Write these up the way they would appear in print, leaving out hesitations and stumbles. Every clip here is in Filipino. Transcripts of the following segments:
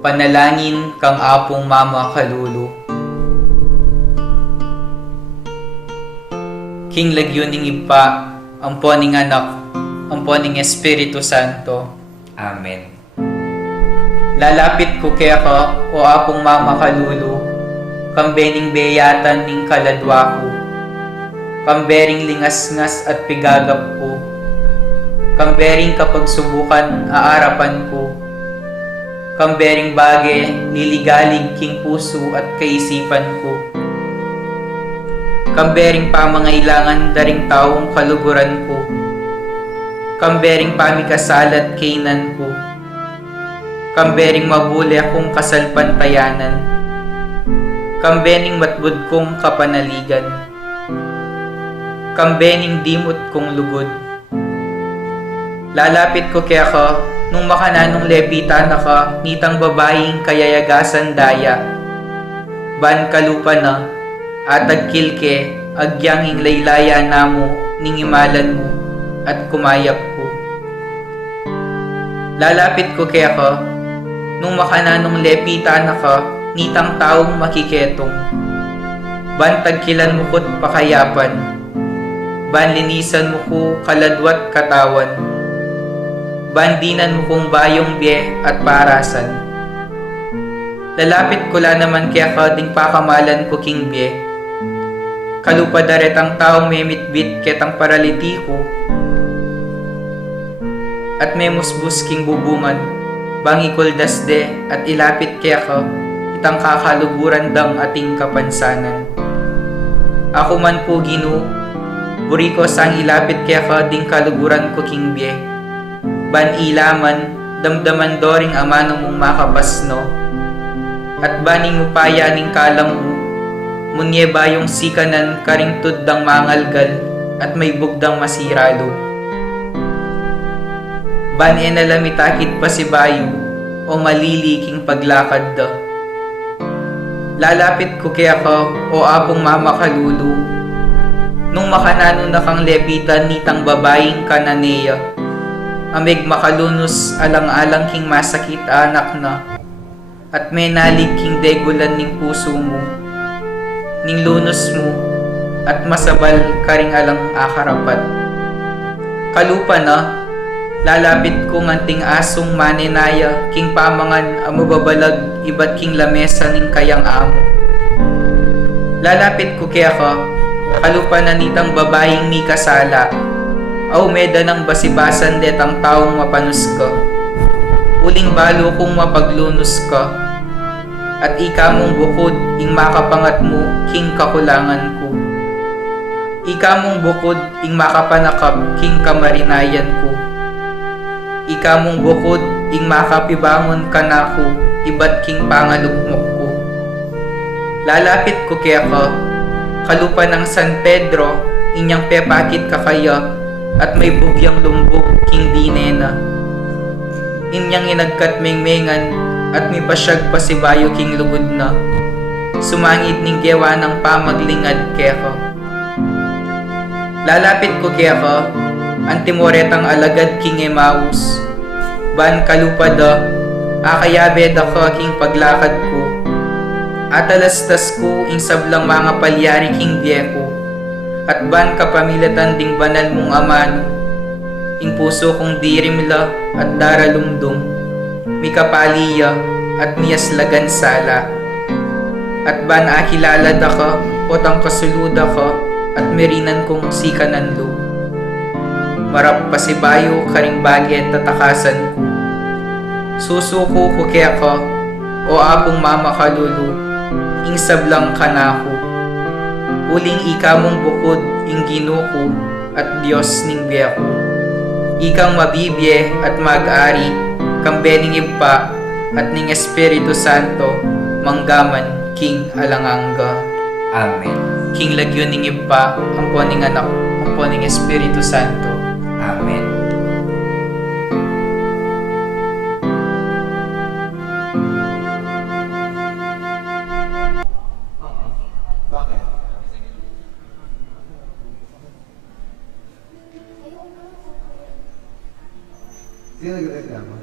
Panalangin kang apong Mama Kalulu. King lagyuning ipa, amponing anak, amponing Espiritu Santo. Amen. Lalapit ko kaya ka, o apong Mama Kalulu, kambening beyatan ning kaladwa ko, kambering lingasngas at pigagap ko, kambering kapag subukan aarapan ko, kambering bage niligalig king puso at kaisipan ko, kambering pamangailangan daring taong kaluguran ko, kambering pamikasalat kainan ko, kambering mabuli akong kasalpantayanan, kambening matbud kong kapanaligan, kambening dimot kong lugod. Lalapit ko kaya ka, nung makananong lebita na ka, nitang babaeng kayayagasan daya. Ban kalupa na, atag kilke, agyang laylaya namo, ningimalan mo, at kumayap ko. Lalapit ko kaya ka, nung makananong lepita na ka, nitang taong makiketong. Ban tagkilan mo ko't pakayapan, ban linisan mo ko kaladwat katawan, bandinan mo kong bayong biye at parasan. Lalapit ko la naman kaya ka ding pakamalan ko king biye. Kalupa daret ang taong memitbit ketang paralitiko, at memusbus king bubungan, bangikol dasde at ilapit kaya ka, itang kakaluguran dang ating kapansanan. Ako man po Ginoo, buri ko sang ilapit kaya ka ding kaluguran ko king biye. Ban ilaman, damdaman doring amano mong makapasno, at baning upaya ning kalam mo, munye bayong sikanan karingtud dang mangalgal, at may bugdang masiralo. Ban enalamitakit pa si bayo, o maliliking paglakad da. Lalapit ko kaya ka, o apong Mama Kalulu, nung makanano na kang lepitan nitang babaeng kananeya, amig makalunos alang-alang king masakit anak na, at may nalig king degulan ning puso mo, ning lunos mo, at masabal karing alang akarapat. Kalupa na, lalapit ko nganting asong manenaya, king pamangan amubabalag ibat king lamesa ning kayang amo. Lalapit ko kaya ka, kalupa na nitang babaeng ni kasala, aw meda ng basibasan detang taong mapanus ka. Uling balo kung mapaglunos ka, at ika mong bukod ing makapangat mo king kakulangan ko. Ika mong bukod ing makapanakap king kamarinayan ko. Ika mong bukod ing makapibangon ka na ko, ibat king pangalugmok ko. Lalapit ko kaya ka, kalupa ng San Pedro, inyang pepakit kakaya, at may bugyang lumbog king dinena. Inyang inagkat mengmengan, at may pasyag pa si bayo king lugod na. Sumangit ning gewa ng pamaglingad kaya ka. Lalapit ko kaya ka, antimoretang alagad king Emmaus. Ban kalupa da, akayabe da ka king paglakad ko. Atalastas ko ing sablang mga palyari king biyeko. At ban kapamilatan ding banal mong amano, ing puso kong dirimla at daralumdum, mikapaliya at miyaslagan sala. At ban akilala da ka, potang kasuluda ka, at merinan kong sikananlo. Marap pasibayo karing bagay at tatakasan ko. Susuko ko kaya ka, o apong Mama Kalulu, ing sablang kanako. Uling ika mong bukod ing Ginuko at Diyos ning biyako. Ikang mabibye at mag-ari, kambening ipa at ning Espiritu Santo, manggaman king alangangga. Amen. King lagyon ning ipa, amponing anak, amponing Espiritu Santo. Amen. Bakit? Sino nagreklamo?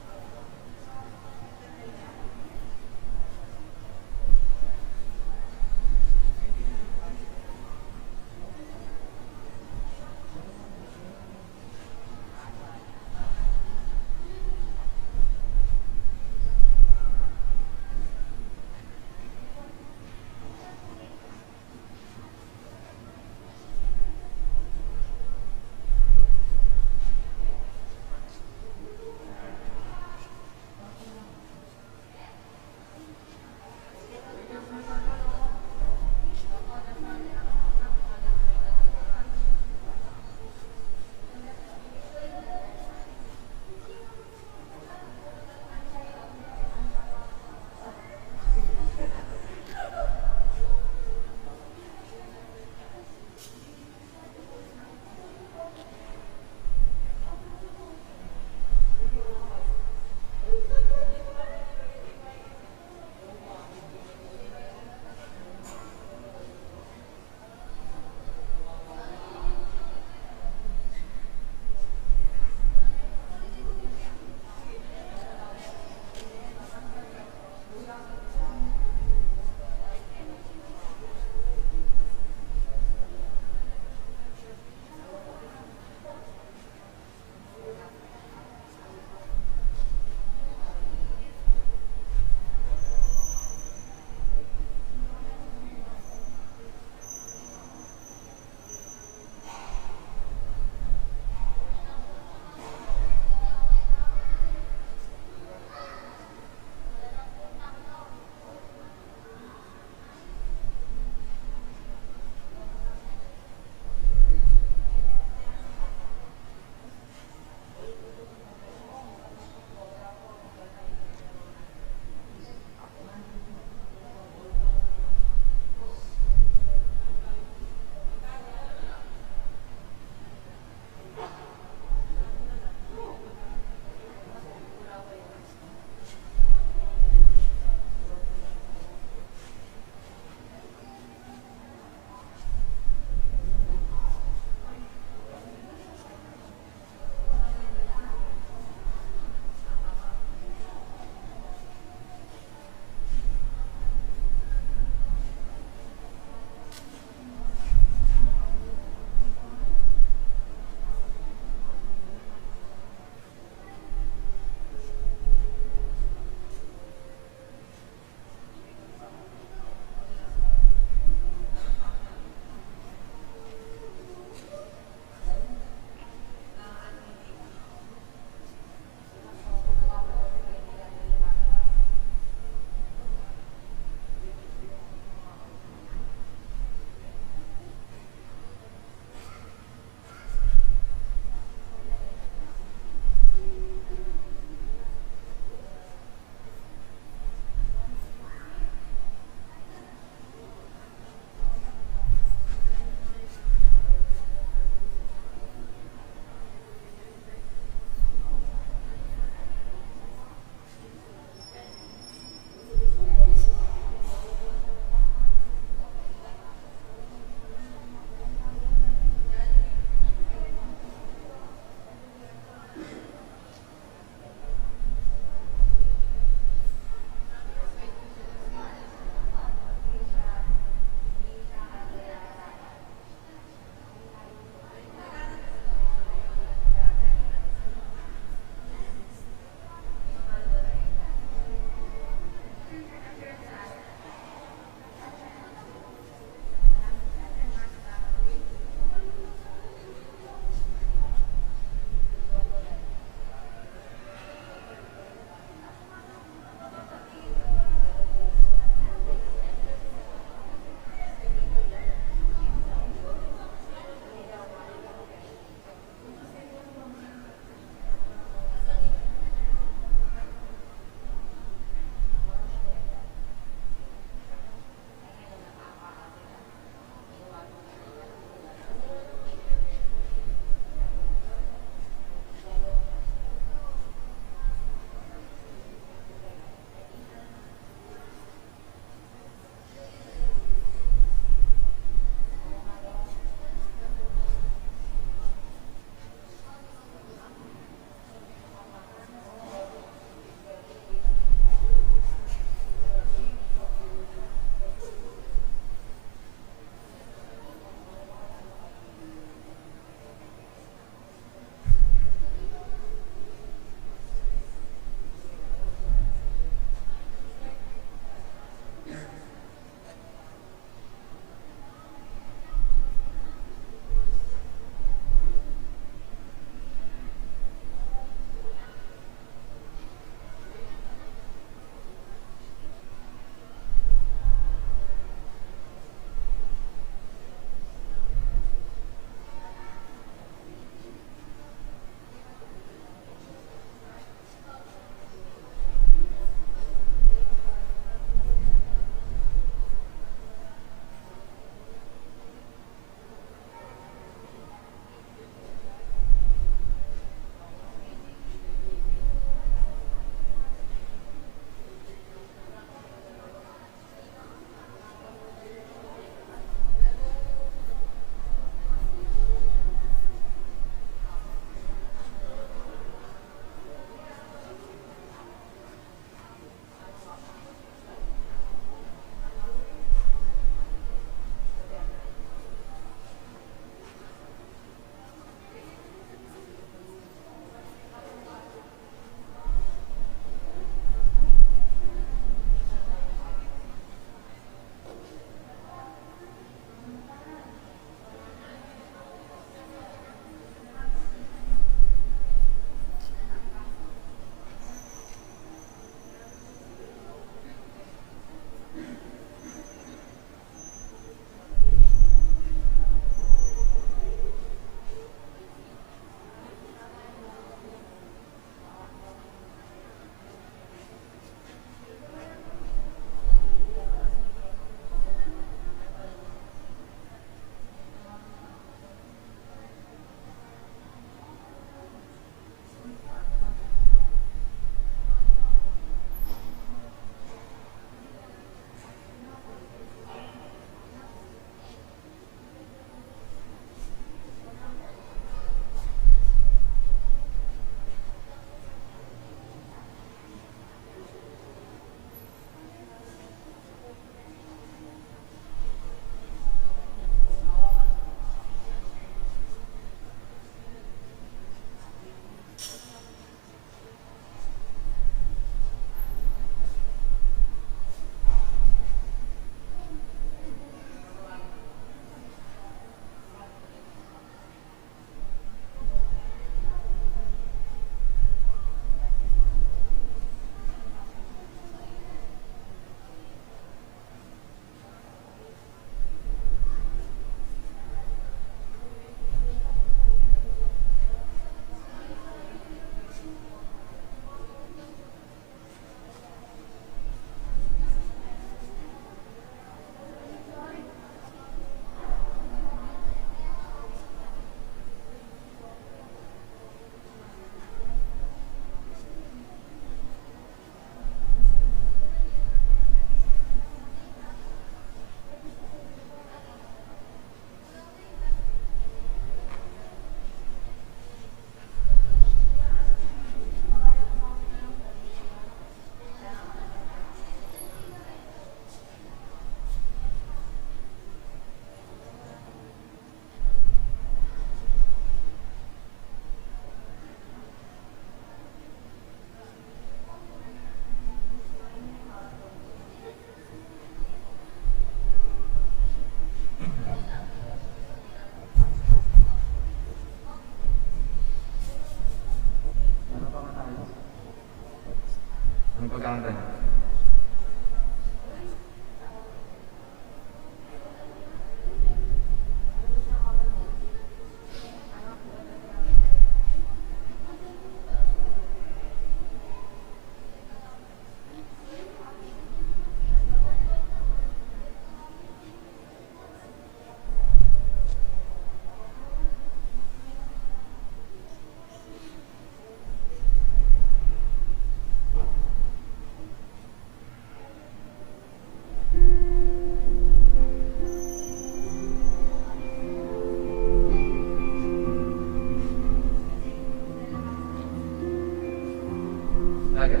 Agad.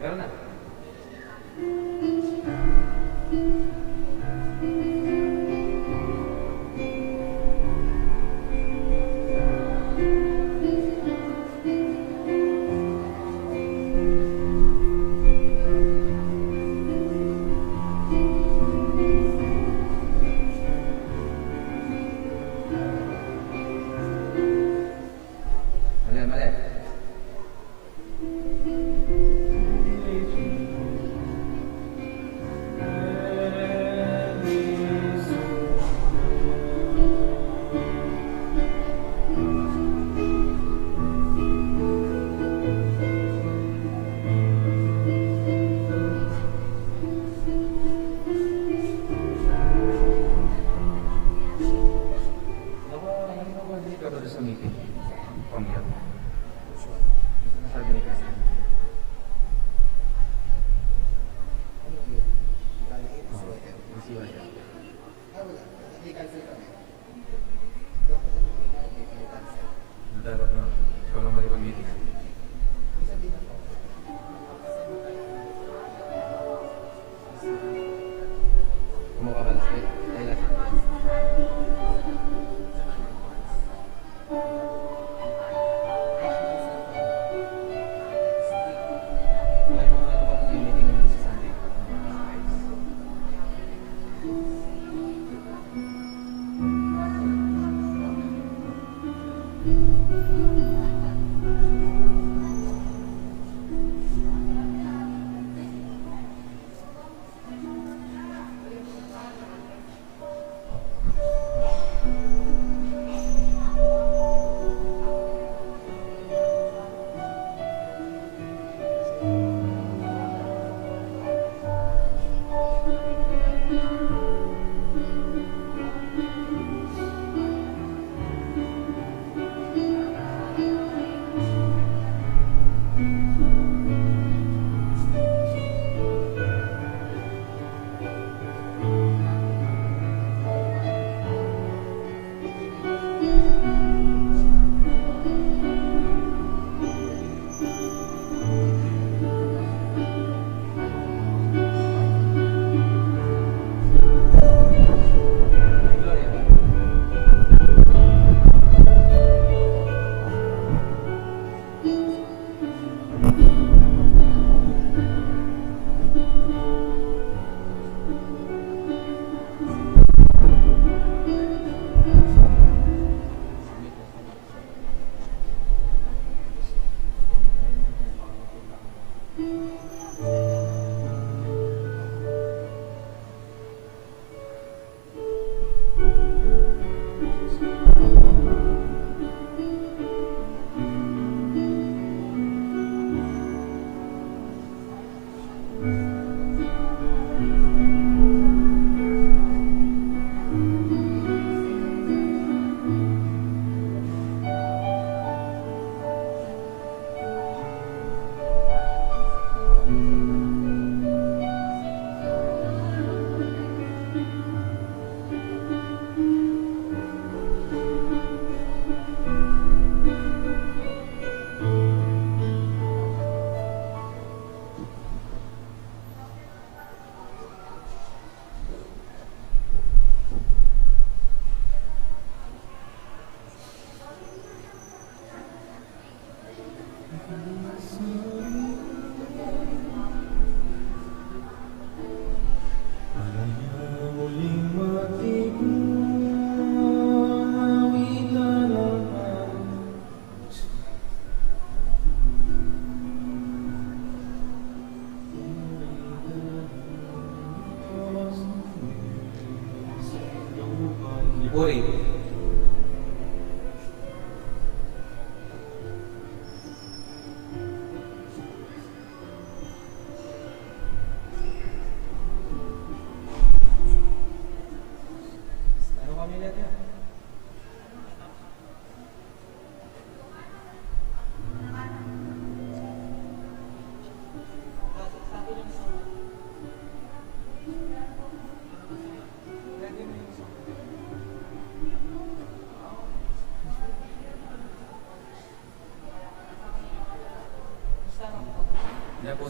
Meron na.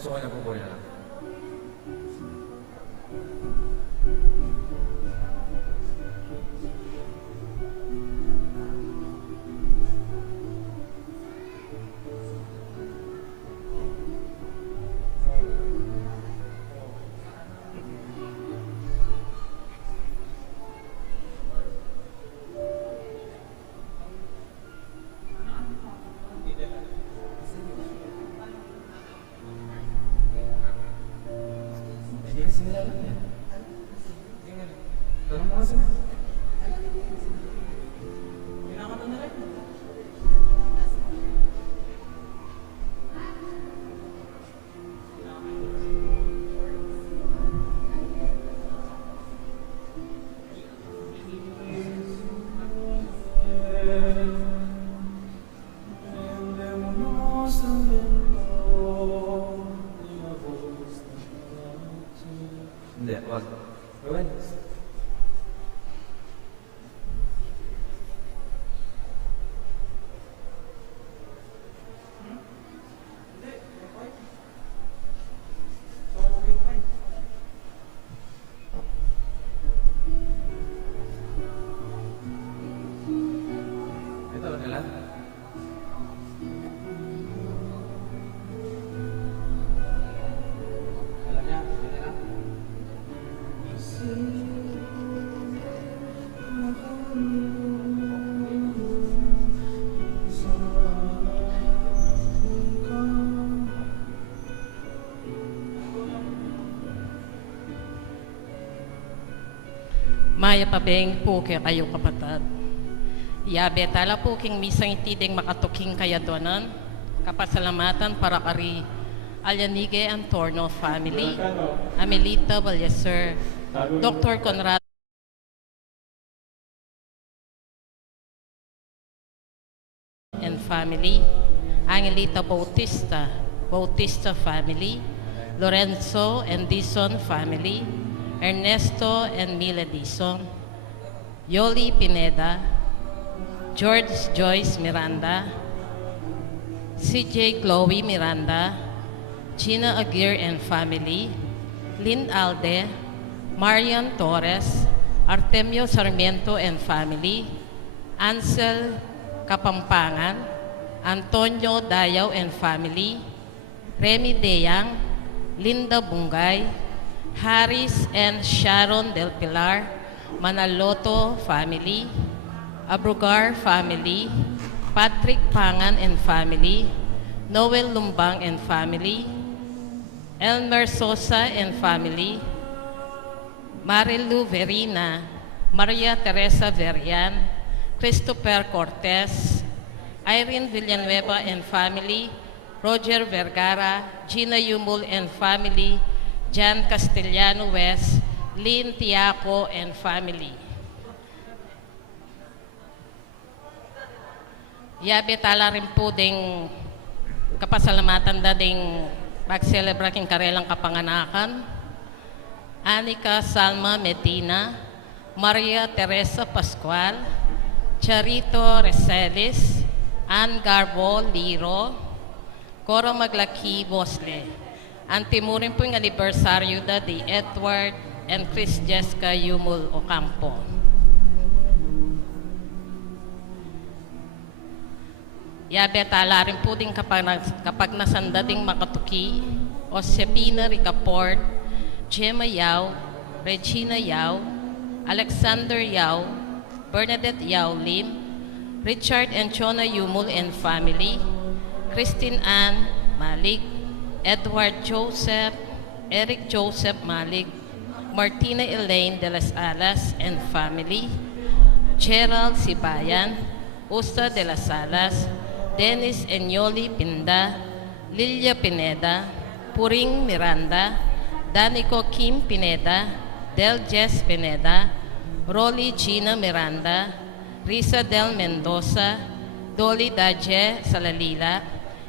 gusto ko na po na lang. Hindi kasi nila alam yan. Tanong mo kasi. Kinakata na lang. Hindi, wag. Gawin. Ito na lang. Alam niya, yun na lang. Maya pabeng po kayo kapatid. Yabe tala po king misang itideng makatuking kaya donan. Kapasalamatan para kari Alyanige Antorno family. Amelita Valleser. Dr. Conrad and family. Angelita Bautista family. Lorenzo and Dison family. Ernesto and Mila Dison, Yoli Pineda, George Joyce Miranda, CJ Chloe Miranda, Gina Aguirre and family, Lynn Alde, Marian Torres, Artemio Sarmiento and family, Ansel Kapampangan, Antonio Dayaw and family, Remy Deyang, Linda Bungay, Harris and Sharon Del Pilar, Manaloto family, Abrugar family, Patrick Pangan and family, Noel Lumbang and family, Elmer Sosa and family, Marilu Verina, Maria Teresa Verian, Christopher Cortez, Irene Villanueva and family, Roger Vergara, Gina Yumul and family, Jan Castellano West, Lynn Tiaco and family. Yabe tala rin po ding kapasalamatan da ding mag-celebra king karelang kapanganakan. Anika Salma Medina, Maria Teresa Pascual, Charito Reselis, Ann Garbo Liro, Cora Maglaki Bosle. Antimurin po yung anibersaryo da di Edward and Chris Jessica Yumul Ocampo. Yabe tala rin po din kapag nasanda ding makatuki, Josepina Ricaport, Gemma Yao, Regina Yao, Alexander Yao, Bernadette Yao Lim, Richard and Chona Yumul and family, Christine Ann Malik, Edward Joseph, Eric Joseph Malik, Martina Elaine de las Alas and family, Gerald Sibayan, Usta de las Alas, Dennis Enyoli Pinda, Lilia Pineda, Puring Miranda, Danico Kim Pineda, Del Jess Pineda, Rolly Gina Miranda, Risa Del Mendoza, Dolly Daje Salalila,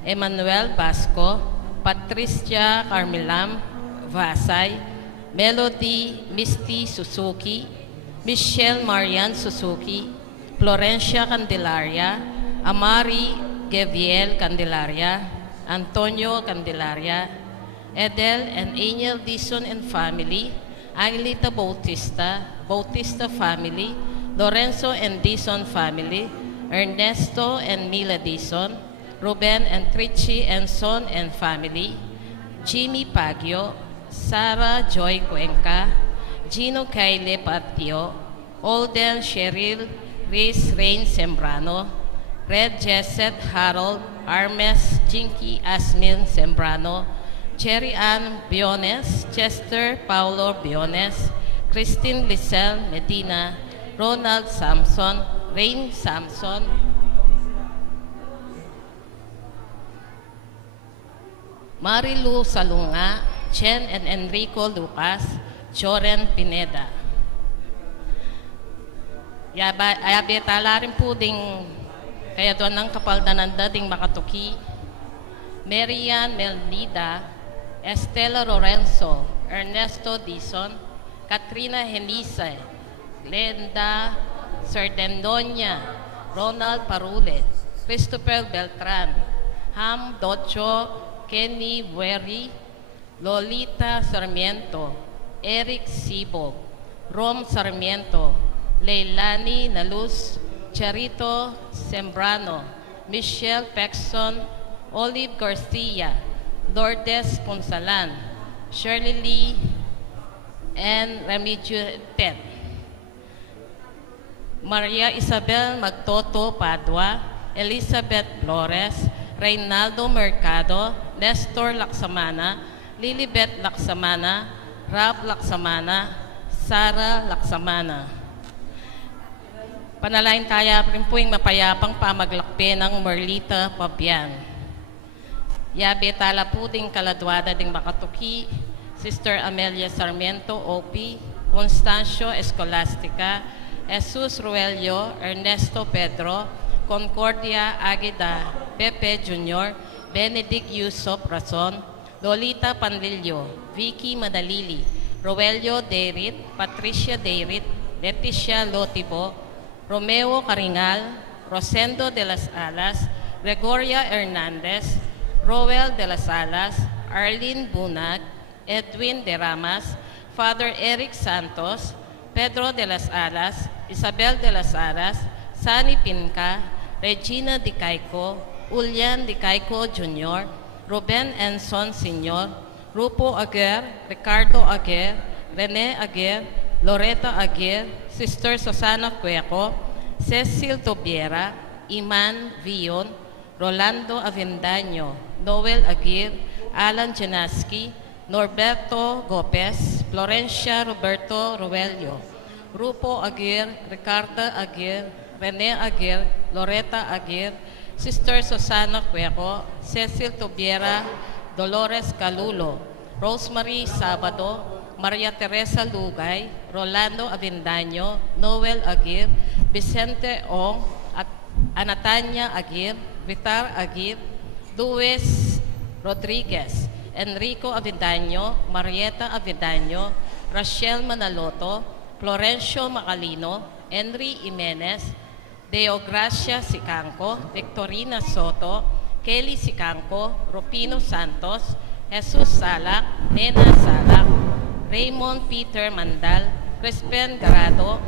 Emmanuel Basco, Patricia Carmelam Vasay, Melody Misty Suzuki, Michelle Marian Suzuki, Florencia Candelaria, Amari Geviel Candelaria, Antonio Candelaria, Edel and Angel Dison and family, Angelita Bautista, Bautista family, Lorenzo and Dison family, Ernesto and Mila Dison, Ruben and Trichy and Son and family, Jimmy Pagio, Sarah Joy Cuenca, Gino Kyle Patio, Olden Cheryl Reis Rain Sembrano, Red Jesset Harold Armes Jinky Asmin Sembrano, Cherry Ann Biones, Chester Paulo Biones, Christine Lisel Medina, Ronald Samson, Rain Samson, Marilu Salunga, Chen and Enrico Lucas, Joren Pineda. Ayabetala rin po ding kaya doon ng kapaldananda ding makatuki, Marian Melnida, Estela Lorenzo, Ernesto Dison, Katrina Henise, Glenda Sardendonia, Ronald Parules, Christopher Beltran, Ham Docho, Kenny Bueri, Lolita Sarmiento, Eric Sibog, Rom Sarmiento, Leilani Naluz, Charito Sembrano, Michelle Pexon, Olive Garcia, Lourdes Ponsalan, Shirley Lee, and Remigio Ted. Maria Isabel Magtoto Padua, Elizabeth Flores, Reynaldo Mercado, Nestor Laksamana, Lilibet Laksamana, Rab Laksamana, Sara Laksamana. Panalain kaya rin po yung mapayapang pamaglakpe ng Merlita Pabian. Yabe tala po ding kaladwada ding makatuki, Sister Amelia Sarmiento, OP, Constancio Escolastica, Jesus Ruelio, Ernesto Pedro, Concordia Aguida, Pepe Jr., Benedict Yusuf Rason, Lolita Panlilio, Vicky Madalili, Roelio Derit, Patricia Derit, Leticia Lotibo, Romeo Caringal, Rosendo de las Alas, Gregoria Hernandez, Roel de las Alas, Arlene Bunag, Edwin de Ramas, Father Eric Santos, Pedro de las Alas, Isabel de las Alas, Sani Pinca, Regina Di Caico, Ulian Di Caico Jr., Ruben Enson Sr., Rupo Aguer, Ricardo Aguer, Rene Aguer, Loretta Aguer, Sister Susana Cueco, Cecil Tobiera, Iman Vion, Rolando Avendaño, Noel Aguir, Alan Janaski, Norberto Gopez, Florencia Roberto Roelio, Rupo Aguir, Ricardo Aguir, Rene Aguir, Loretta Aguir, Sister Susana Cueco, Cecil Tobiera, Dolores Calulo, Rosemary Sabado, Maria Teresa Lugay, Rolando Avendaño, Noel Aguir, Vicente Ong, at Anatanya Aguir, Vitar Aguir, Luis Rodriguez, Enrico Avendaño, Marieta Avendaño, Rachel Manaloto, Florencio Macalino, Henry Jimenez, Deogracia Sicanco, Victorina Soto, Kelly Sicanco, Rupino Santos, Jesus Salak, Nena Salak, Raymond Peter Mandal, Crispen Garado,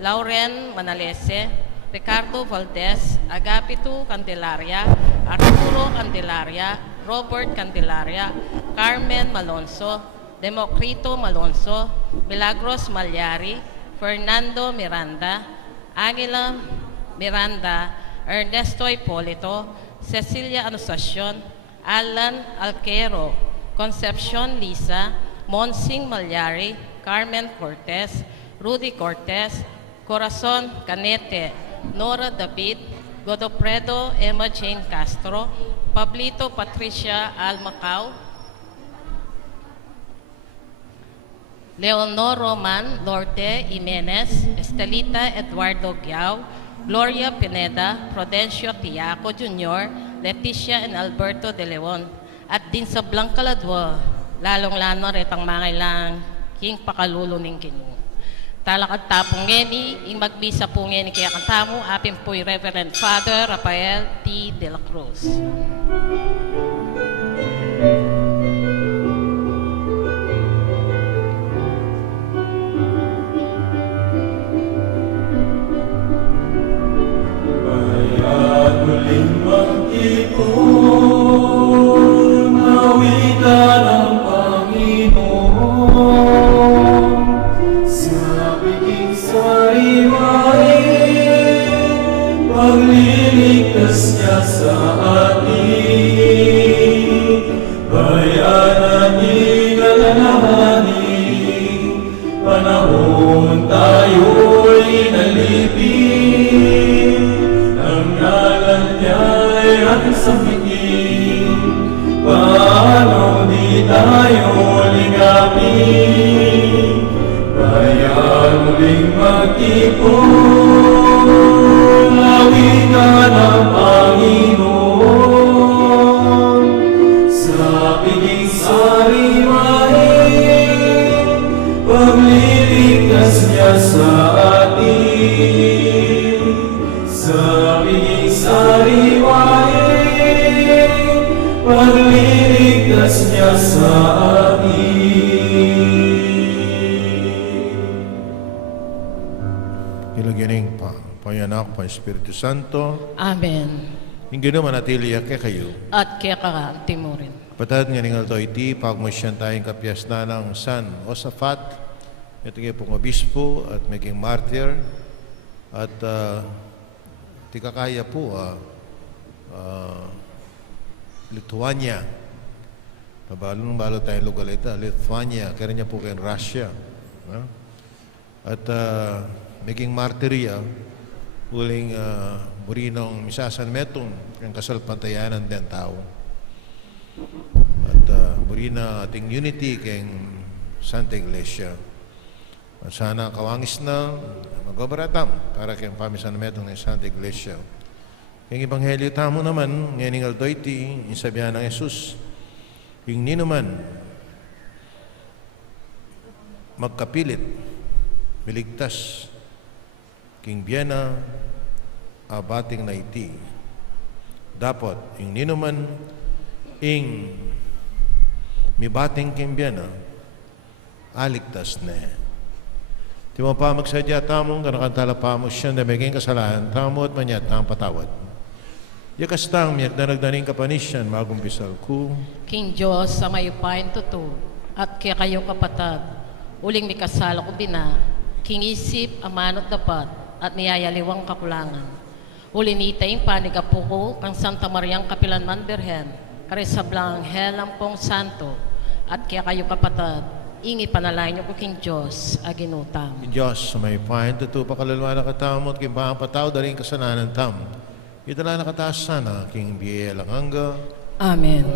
Lauren Manalese, Ricardo Valdez, Agapito Candelaria, Arturo Candelaria, Robert Candelaria, Carmen Malonzo, Democrito Malonzo, Milagros Malyari, Fernando Miranda, Águila Miranda, Ernesto Hipolito, Cecilia Anunciacion, Alan Alquero, Concepcion Lisa, Monsing Malyari, Carmen Cortez, Rudy Cortez, Corazon Canete, Nora David, Godofredo Emma Jane Castro, Pablito Patricia Almacao, Leonor Roman Lorde Jimenez, Estelita Eduardo Giao, Gloria Pineda, Prudencio Tiaco Jr., Leticia and Alberto de Leon, at din sa Blanca Ladwa, lalong-lano retang mangailang king pakaluluning kinu. Talakad tapong ngeni, ing magbisa po ngeni kaya kantamo, apin po'y Reverend Father Rafael T. de la Cruz. tayo ligapin, bayan muling mag-ipon, awitan ang Panginoon, sa piging sariwain, pagliligtas niya sa atin, sa piging sariwain, pagliligtas niya sa atin. Ilagyaning Panganak, pa Espiritu Santo, Amen. hingga naman atili kayo. At kaya ka timurin. Patad nga ningal to iti, pagmasyan tayong kapyasna ng San Josaphat, ito nga pong obispo at maging martyr, at di kakaya po, Lithuania. Pabalo tayong lugar ito, Lithuania, kaya niya po kayo Russia. At maging martyrya, uling burinong misasan metong kang kasalpantayanan den tao. At burina ating unity keng Santa Iglesia. At sana kawangis na magobaratam para keng pamisan metong ng Santa Iglesia. Keng Ebanghelyo tamo naman, ngayon aldoyti, insabihan ng Jesus, yung ninuman magkapilit, miligtas, king biyana, abating na iti. Dapat, yung ninuman, ing mibating king biyana, aligtas na. Di mo pa magsadya tamong, kanakantala pa mo siya na maging kasalahan, tamo at manyat ang patawad. Yakastang miyak na nagdaning kapanisyan, magumpisal ko. King Diyos sa mayupain tuto, at kaya kayo kapatad, uling may kasala ko bina, king isip, amanot dapat, at niyayaliwang kakulangan. Ulinita yung panigapo ko, kang Santa Mariang Kapilanman Birhen, karisablang helang pong santo, at kaya kayo kapatad, ingi panalain niyo ko king Diyos, aginutang. Diyos, sa may pahin, tuto pa kalalwa na katamo at kimbahang pataw, daring kasalanan tam. Itala na kataas sana, king biye lang hangga. Amen.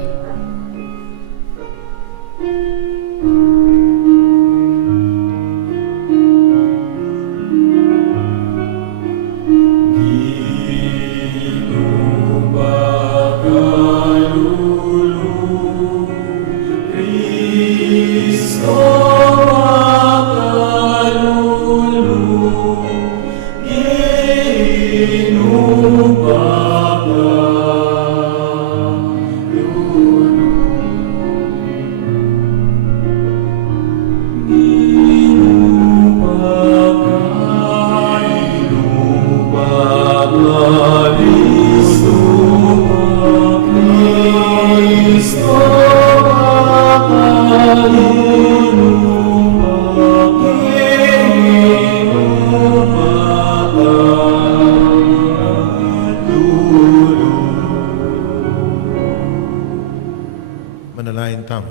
Manalain tam.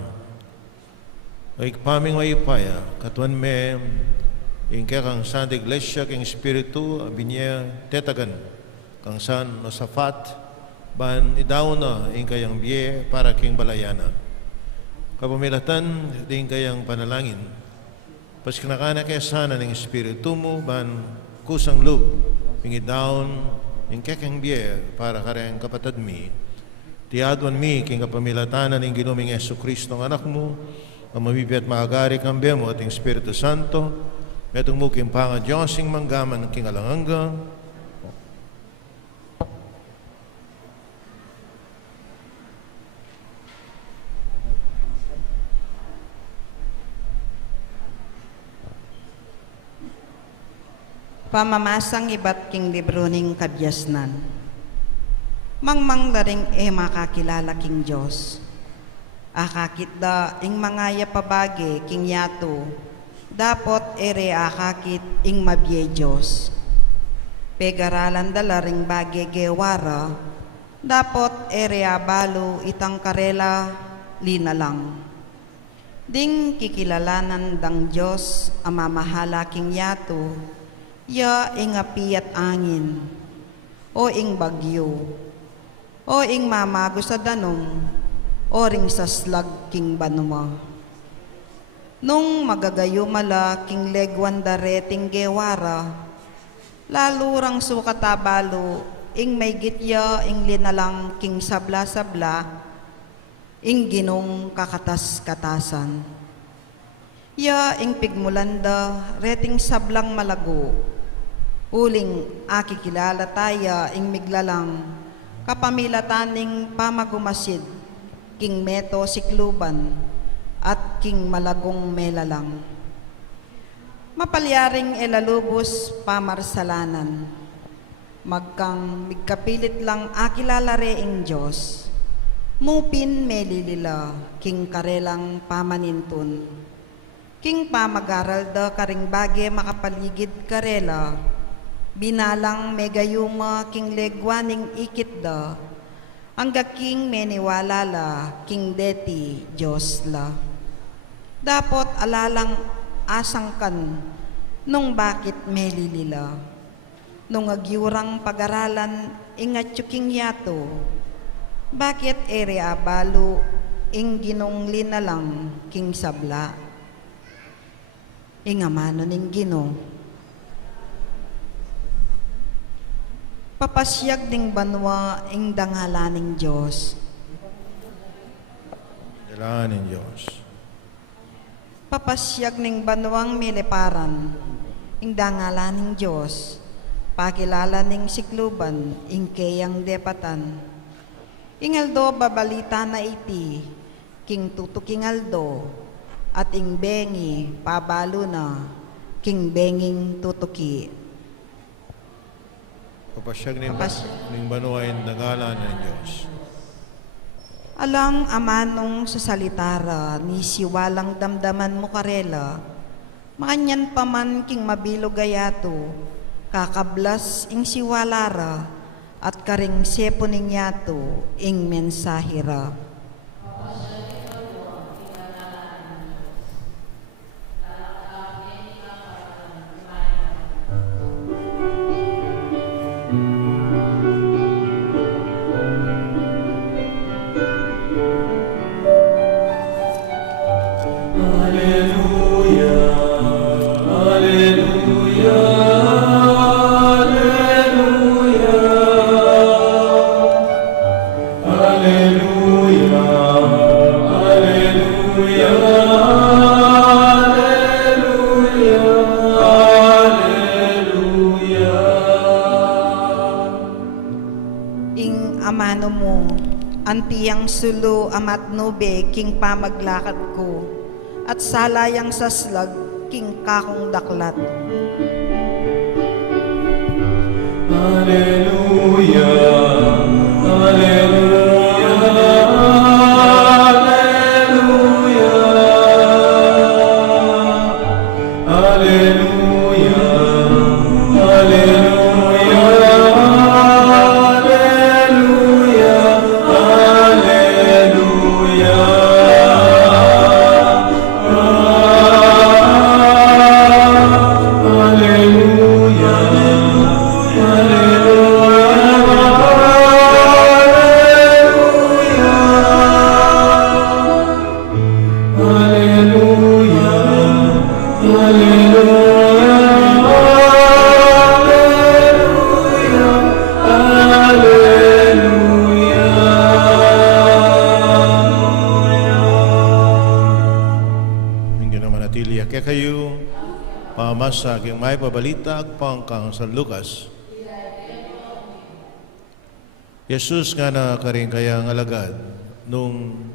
Paming mayupaya, katuan me, ingke kang Santa Iglesia, king Espiritu, abinya tetagan, kang San Josaphat, ban idaw na ingkayang biye para king balayana. Kapamilatan, din kayang panalangin. Pas kinakana kaya sana ng Espiritu mo, ban kusang loob, pingidaon, ingke kang biye para kareng kapatad mi. Tiadwan mi, king kapamilatanan ng ginuming Yesu Kristo ng anak mo, ang mabibiyat maagari kang bemo at yung Espiritu Santo, metong mo kimpanga Diyosing manggaman ng king alanganga, pamamasang iba't king libro ning kabyasnan. Mangmang daring makakilala king Diyos. Akakit da ing mangaya pabage king yato, dapot ere akakit ing mabye Diyos. Pegaralan dala ring bage gewara, dapot ere abalo itang karela linalang. Ding kikilalanan dang Diyos amamahala king yato, ya ing api at angin, o ing bagyo, o ing mamago sa danom, oring sa slag king banuma. Nung magagayo mala king legwan dareting gewara, lalurang sukatabalo, ing may gitya ing linalang king sabla-sabla, ing ginong kakatas-katasan. Ya ing pigmulanda, reting sablang malago, uling akikilala taya ing miglalang, kapamilataning pamagumasid, king meto sikluban, at king malagong melalang. Mapalyaring elalubos pamarsalanan, magkang migkapilit lang akilalare ing Diyos, mupin melilila king karelang pamanintun, king pamagaral da karing bage makapaligid karela, binalang megayuma king legwaning ikit da, angga king meniwalala king deti Diyos la. Dapot alalang asangkan nung bakit melilila, nung agyurang pag-aralan ingat king yato, bakit ere abalo ing ginong linalang king sabla, ingamano ning Ginoo. Papasyag ding banwa ing dangalaning Diyos. Kailangan ng Diyos. Papasyag ning banwang miliparan ing dangalaning Diyos. Pakilala ning sikluban ing kayang depatan. Ingaldo babalita na iti king tutuking aldo, at ing bengi pabalo na king benging tutuki. Papasyag ng banuayin dangalan ng Diyos. Alang amanong sa salitara ni siwalang damdaman mo karela, makanyan paman king mabilo gayato, kakablas ing siwalara, at karing seponing yato ing mensahira. Amano mo, antiyang sulo amat nube king pamaglakad ko, at salayang saslag king kakong daklat. Alleluia, Alleluia, Alleluia, Alleluia, Alleluia. Kaya kayo pamasa aking may pabalita pangkang sa Lucas. Jesus nga na karing kayang alagad nung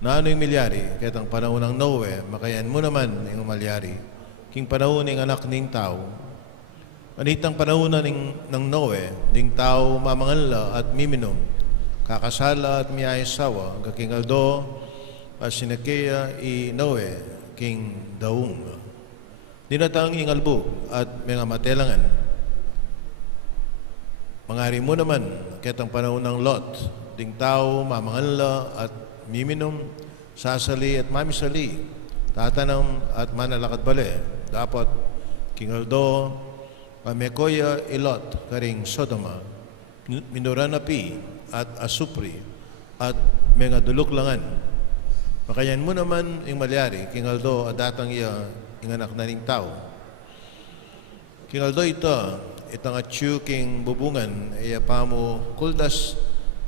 naano'y milyari, kahit ang panahon ng Noe, makayan mo naman yung malyari, king panahon ng anak ning tao. Anitang panahon ng Noe, ding tao mamanganla at miminom, kakasala at miyayasawa, kaking aldo, at sinakeya i Noe, king daung. Dinatang ingalbo at mga matelangan. Mangari mo naman, kahit ang panahon ng Lot, ding tao mamanganla at miminom, sasali at mamisali, tatanam at manalakad bale. Dapat kingaldo, pamekoya ilot, karing Sodoma, minuranapi at asupri, at mga duluklangan. Makayan mo naman ing malyari, kingaldo adatang iya ing anak na ning tao. Kingaldo ito, itang atyu king bubungan, iya pamo kultas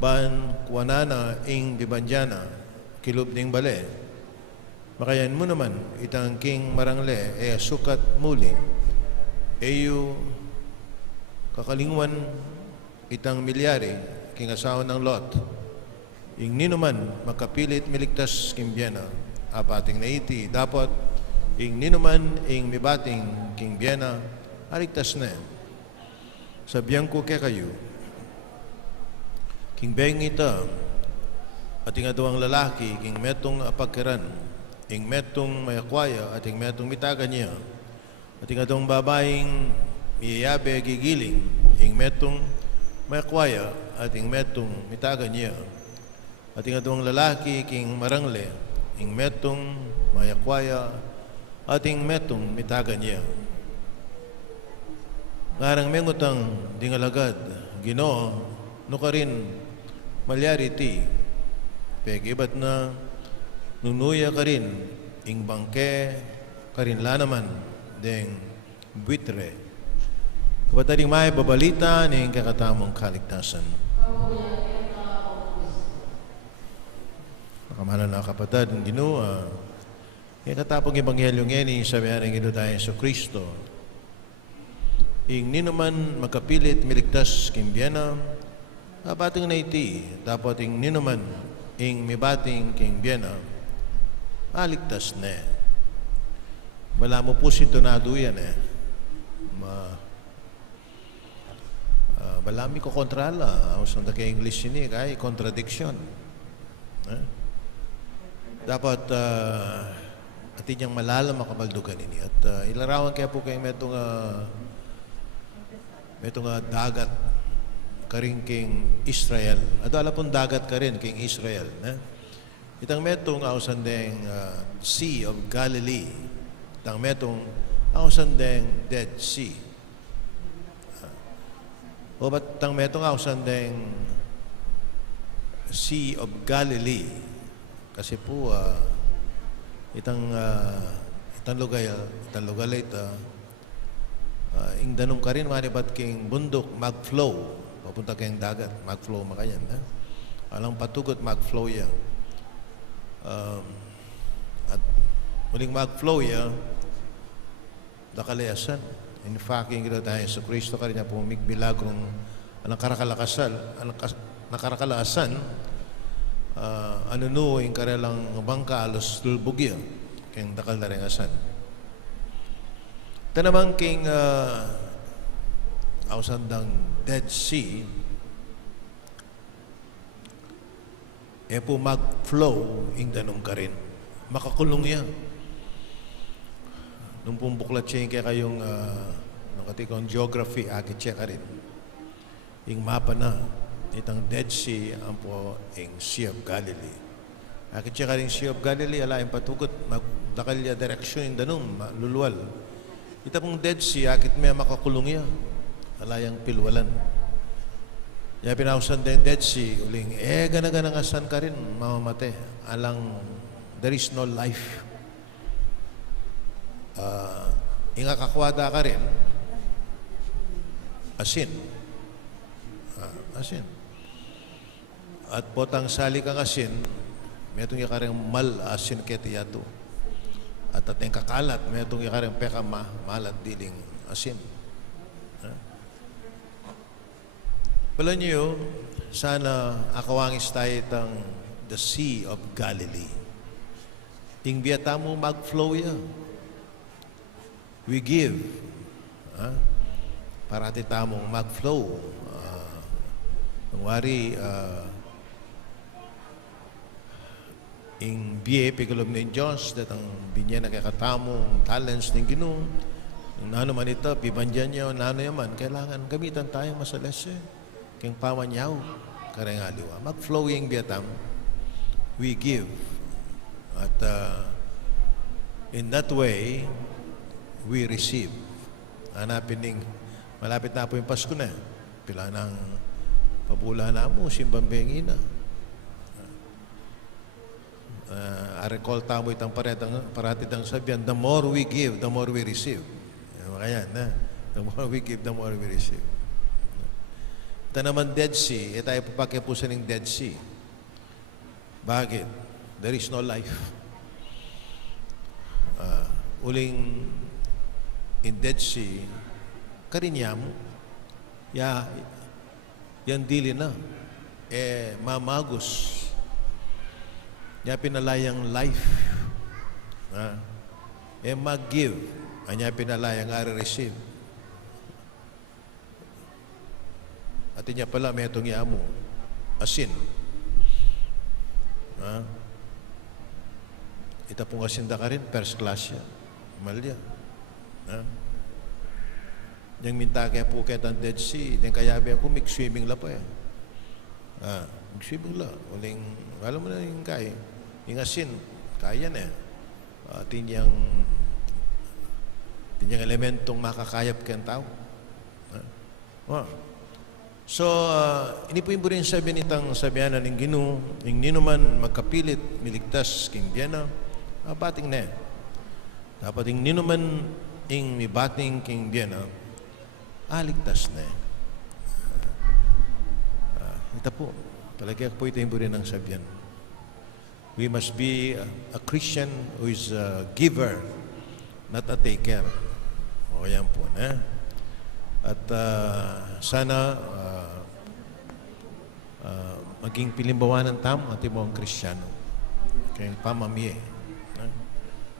ban kuanana ing bibanjana, kilub ning bale. Makayan mo naman, itang king marangle, iya sukat muli, iyo kakalingwan itang milyari, king asawa ng Lot. Ing ninuman makapilit miligtas king biyana, apating na iti, dapat ing ninuman ing mibating king biyana, aligtas na. Sabihan ko kaya kayo, king beng ita, at ing aduang lalaki, king metong apagkiran, ing metong mayakwaya, at ing metong mitaga niya, at ing aduang babaeng iyayabe gigiling, ing metong mayakwaya, at ing metong mitaga niya, at ing aduang lalaki, king marangle, ing metong mayakwaya, at ing metong mitaga niya. Ngarang mengutang dingalagad, Ginoo, no ka rin malyari ti, pegibat na nunuya ka rin, ing bangke ka rin lanaman, deng buitre. Kapataring may babalita ning kakatamong kaligtasan. Nakamahal na kapatid, ng Ginoo, katapong ebanghelyo ngeni sabihan ng Ginoo tayo sa Kristo. Ing ninuman makapilit miligtas kimbiyana, abating na iti, dapat ing ninuman ing mibating kimbiyana, aligtas na. Wala mo po sintonado yan balami ko kontrala, usang da kay English ini, kay contradiction. Dapat atin niyang malalam makabaldugan ini. At ilarawan kaya po kayo metong dagat karing king Israel. Ado ala pong dagat ka rin king Israel. Itang metong ausandeng Sea of Galilee. Itang metong ausandeng Dead Sea. O ba't tang metong ausandeng Sea of Galilee? Kasi po itang lugar ito ing danong ka rin manibat king bundok magflow papunta kayong dagat magflow makayan alang patugot magflow ya at muling magflow ya nakalayasan. In fact, yung gila tayo sa Kristo ka rin niya pumigbilagrong nakarakalaasan anuno yung karelang bangka alos dulbugya kayong dakal na rin asan. Ito naman king ausandang Dead Sea po mag-flow yung danong ka rin. Makakulong yan. Nung pumbuklat siya yung kaya kayong nakatikong geography, akit siya ka rin. Yung mapa na, itang Dead Sea, ang po yung Sea of Galilee. Akit siya ka rin Sea of Galilee, ala yung patugot, magdakalya direksyon yung danong, luluwal. Ita pong Dead Sea, akit may makakulong yan. Ala yung pilwalan. Kaya pinausan din Dead Sea, uling, gana-ganang asan ka rin, mamamate. Alang, there is no life. Inga kakwada ka rin asin at potang sali kang asin metong yakareng mal asin ketiyato at ating kakalat metong yakareng peka malat diling asin. Pala niyo sana akawangis tayo itang the Sea of Galilee ing biyata mo mag-flow yan. We give para ati tamong mag-flow. Nungwari ing biye pigulob ng Diyos datang binyan na kakatamong talents ng Ginoo. Nung nano man ito, pibandyan niyo, nano yaman, kailangan gamitan tayo masales king pamanyaw karengaliwa. Mag-flow yung biyatam. We give. At in that way, we receive. Hanapin ning malapit na po yung Pasko na. Pila ng pabula na mo, simbang bengi na. recall tamo itang paratidang sabihan, the more we give, the more we receive. Kaya na, the more we give, the more we receive. Ito naman Dead Sea, tayo papakipusan ng Dead Sea. Bakit? There is no life. Uling in Dead Sea, karinyam, yan dili na. Mamagos. Nya pinalayang life. Mag-give. Anya pinalayang receive. At niya pala may itong yamo. Asin. Ita pong asinda ka rin, first class yan. Malya. Yang minta kaya Phuket ang Dead Sea, yung kayabi ako, mag-swimming la pa eh. Mag-swimming la. Uling, alam mo na yung kaya. Yung asin, kaya na eh. Tinyang elementong makakayap kayang tao. So, ini po yung rin sabi nitang sabihan ng Ginoo, yung ninuman magkapilit, miligtas, king Biena, bating na eh. Dapat yung ninuman yung mibating king Biena, ligtas na eh. Ito po, palagi po ito yung rin ng sabihan. We must be a Christian who is a giver, not a taker. O yan po na. At sana maging pilimbawanan tamo at ibang Kristiyano. Kayang pamamiye.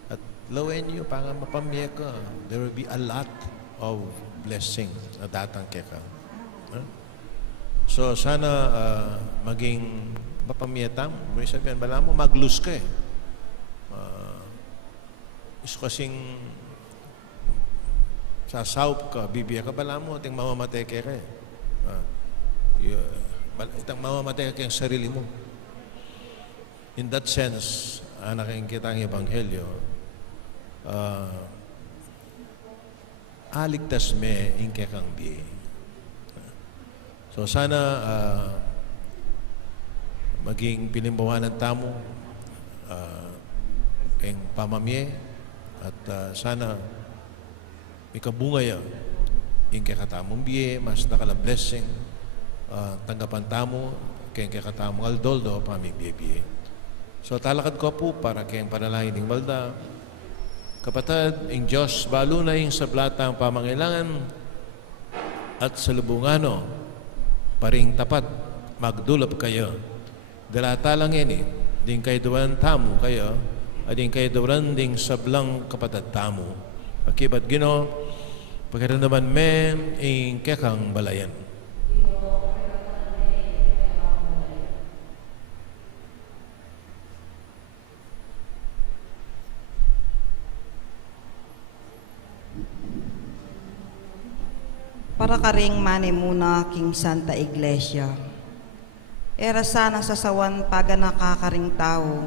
At lawen nyo, para mapamiye ka, there will be a lot of blessings na datangke ka. So sana maging mapamiye tamo. May sabihan, bala mo mag-lose ka eh. Is kasing sasawp ka, bibiya ka, bala mo, ting mamamatay ka eh. Itang mamamatay ka kayang sarili mo. In that sense, anaking kita ang Ebanghelyo, aligtas me inke kang biye. So sana maging pinimbawanan tamo kayong pamamye at sana ikabungay yung kakatamong biye, mas nakala blessing, tanggapan tamo, kayong kakatamong aldoldo, pamibiyay-biyay. So talakad ko po para kayong panalangin ng balda. Kapatid, ang Diyos, balo na yung sablata ang pamangailangan at sa lubungano, paring tapat, magdulap kayo. Dalata lang yan eh, din kayo duwan tamo kayo, at din kayo duwan ding sablang kapatid tamo. Akibat Gino, pagkaramdaman men, ang kekang balayan. Para karing mani muna king Santa Iglesia. Era sana sa sawan paga nakakaring tao.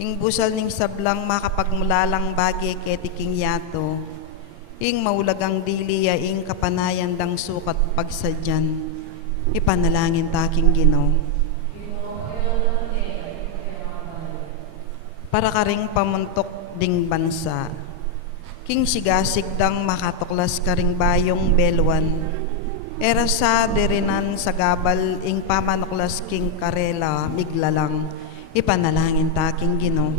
Ing busal ning sablang makapagmulalang bagi keti king yato. Ing maulagang dili ya ing kapanayan dang sukat pagsadyan. Ipanalangin taking Ginoo. Para karing pamuntok ding bansa. King sigasig dang makatuklas karing bayong belwan. Era sa derinan sa gabal ing pamanuklas king karela miglalang. Ipanalangin taking Ginoo.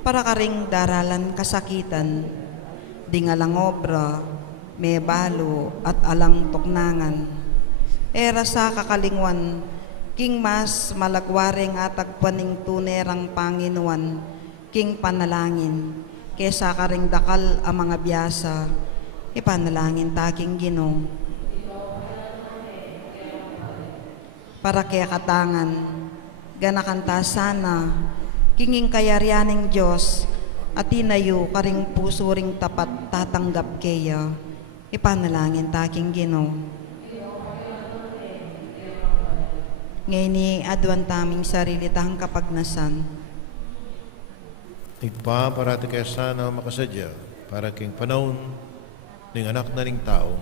Para karing daralan kasakitan, dingalang obra, may balo at alang tuknangan. Era sa kakalingwan, king mas malagwaring atagpaning tunerang Panginuan, king panalangin, kesa karing dakal ang mga biyasa, ipanalangin taking Ginoo. Para kaya katangan, ganakanta sana, kinging kayaryaning Diyos, at tinayo karing puso ring tapat tatanggap kaya, ipanalangin taking Ginoo. Ngayon ni adwan taming sarili tahang kapagnasan. Tigpa parati kaya sana makasadya para king panahon ng anak na ning tao.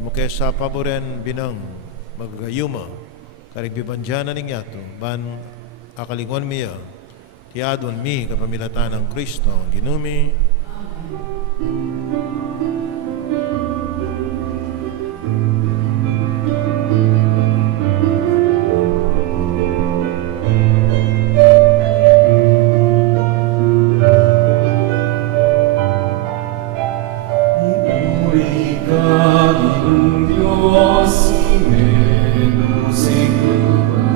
Mo kaya sa paboren binang magayuma karing bibanjana ning yato, ban akalingon miya, tiadon mi kapamilatan ng Kristo, ang ginumi, Ipuri ka, Ginong Diyos, Imeno sigluban.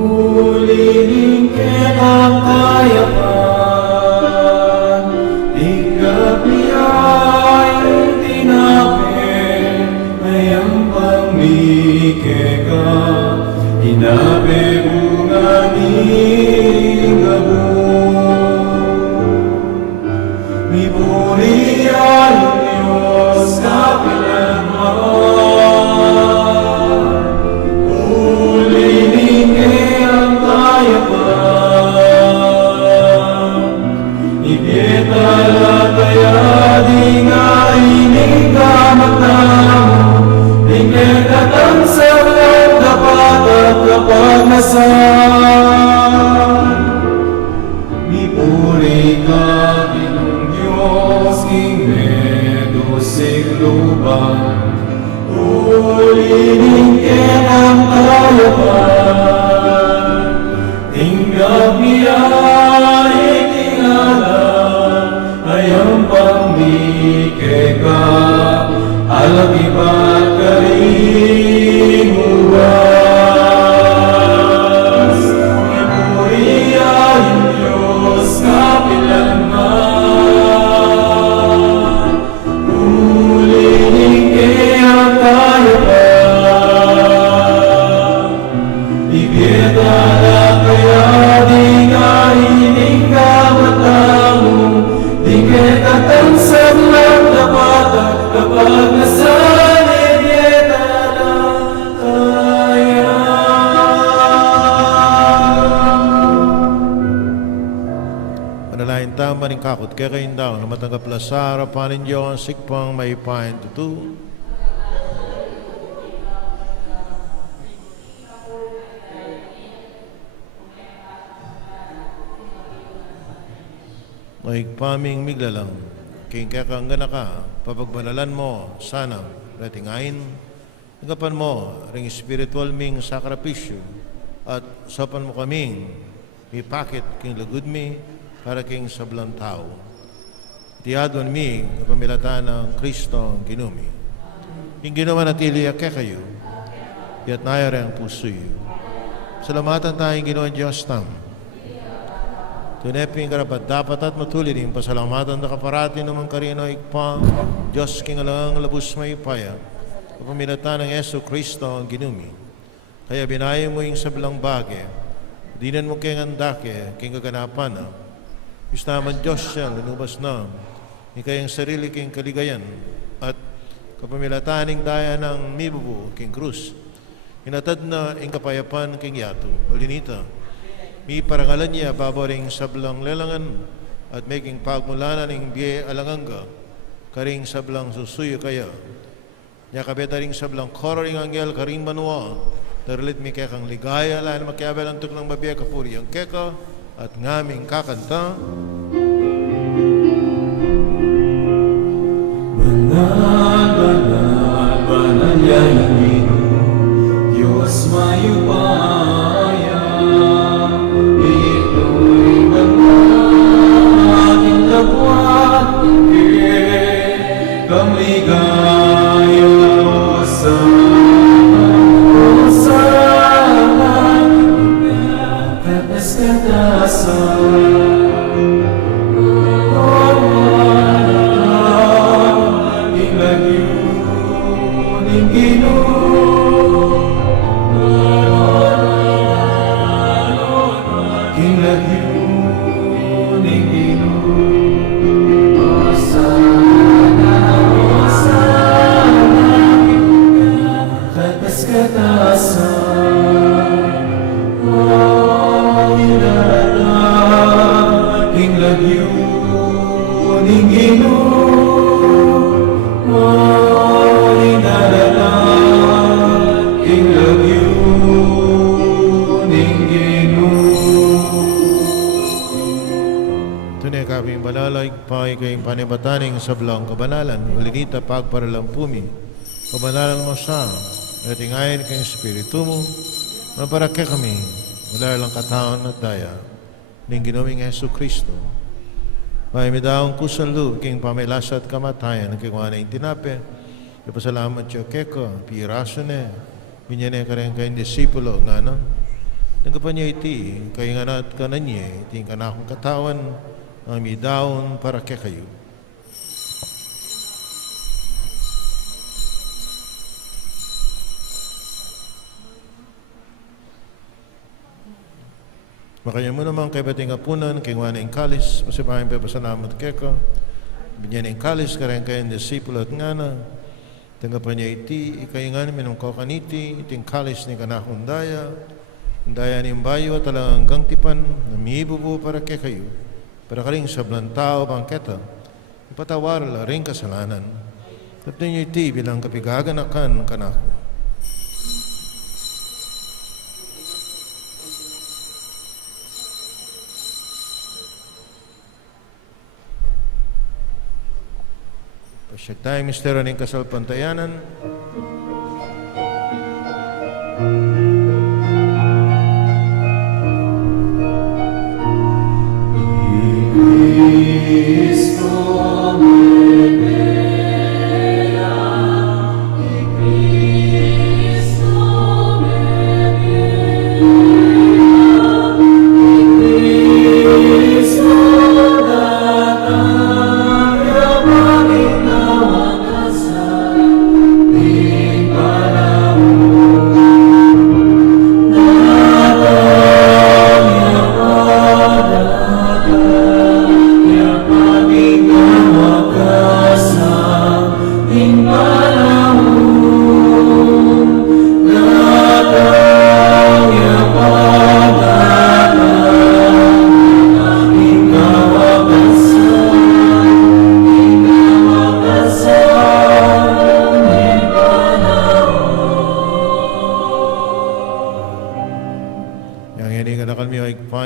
Uliling kinakayapan, Igabiyay tinapin, Mayang pangmikeka, Inabe bunga ning Mipuri ang Diyos kapilanman, uliling ang kayapan, ipietala kaya di nga ining kamatamo, ipietatan sa dapat at kapag nasan. Mipuri ka, Ginong Diyos, Imedo sigluban. Uliling ang kayapan, tinggap niya ikinala, ayang pangmikeka, alam iba't karimuwas. Mipuri ang Diyos kapilanman, uliling ang kayapan, ipietala kaya di nga ining kamatamo, di ketatan sa lang dapat at kapag nasanib ipietala kaya. Manalain tama ning kakot kaya kayong daw na matanggap la sa harapan ninyo ang sikpang may pahin tutu. Maigpaming miglalang, king kaya nga ka, papagbanalan mo, sana, ratingain, nagapan mo, ring spiritual ming sakripisyo, at sopan mo kaming, ipakit king lagud mi, para king sablang tao. Tiadon mi, kapamilatan ng Kristo ang ginumi. King ginawa na tiliya kaya kayo, yat nayari ang pusoy. Salamatan tayong ginawa Diyos tam. Tuneping karapat dapat at matuloy rin pasalamatan na kaparati naman karino ikpa, Diyos king alang labus may paya, kapamilatan ng Yesu Kristo ang ginumi. Kaya binaya mo yung sablang bagay, dinan mo keng andake, king kaganapan na, gusto naman Diyos siya, lunubas na, ikayang sarili king kaligayan, at kapamilataning daya ng mibubu, king krus, inatad na ing kapayapan king yato, malinita, mi parangalan niya babaring sablang lelangan, at making pagmulanan ng biye alanganga, karing sablang susuyo kaya, niya kabetaring sablang kororing anggel karing manua, daralit mi kekang ligaya, lahan makiabel ang tuklang babiya kapuri ang keka, at ngaming kakanta. Banal, banal, banal yahin, Diyos mayupaya, ito'y ating kapwa, kamligaya sana, katas-katasan. King love you. kami balalaigpay kayong panibataning sa blang kabanalan, ulinita pagparalampumi, kabanalan mo sa, at ingayin kayong Espiritu mo, mabarake kami, wala lang katawan at daya, ning ginawing Yesu Kristo. May midaong kusanlu, king pamilasa at kamatayan, ang kikuha na intinape, napasalamat siya keko, piraso ne, binyane ka rin kayong disipulo, nga no? Nagkapan niya iti, kayo nga na't kananye, iti ka na akong katawan, ang midaon para kay kayo. Makanya mo naman kay bating apunan, kay nga na kalis, pasipahin pa pasalamat keko, binyan ng kalis, karen kayong disipulo at nga na, tanggapan niya iti, kayo nga namin ang kokaniti, iting kalis ni kanakong daya, ang daya ni bayo at talagang hanggang tipan, namibubo para kay kayo, para karing sablang tao bangketa, ipatawar la rin kasalanan, at ninyo iti bilang kapigaganakan kanako. Pasyag tayo mistero ng kasalpantayanan.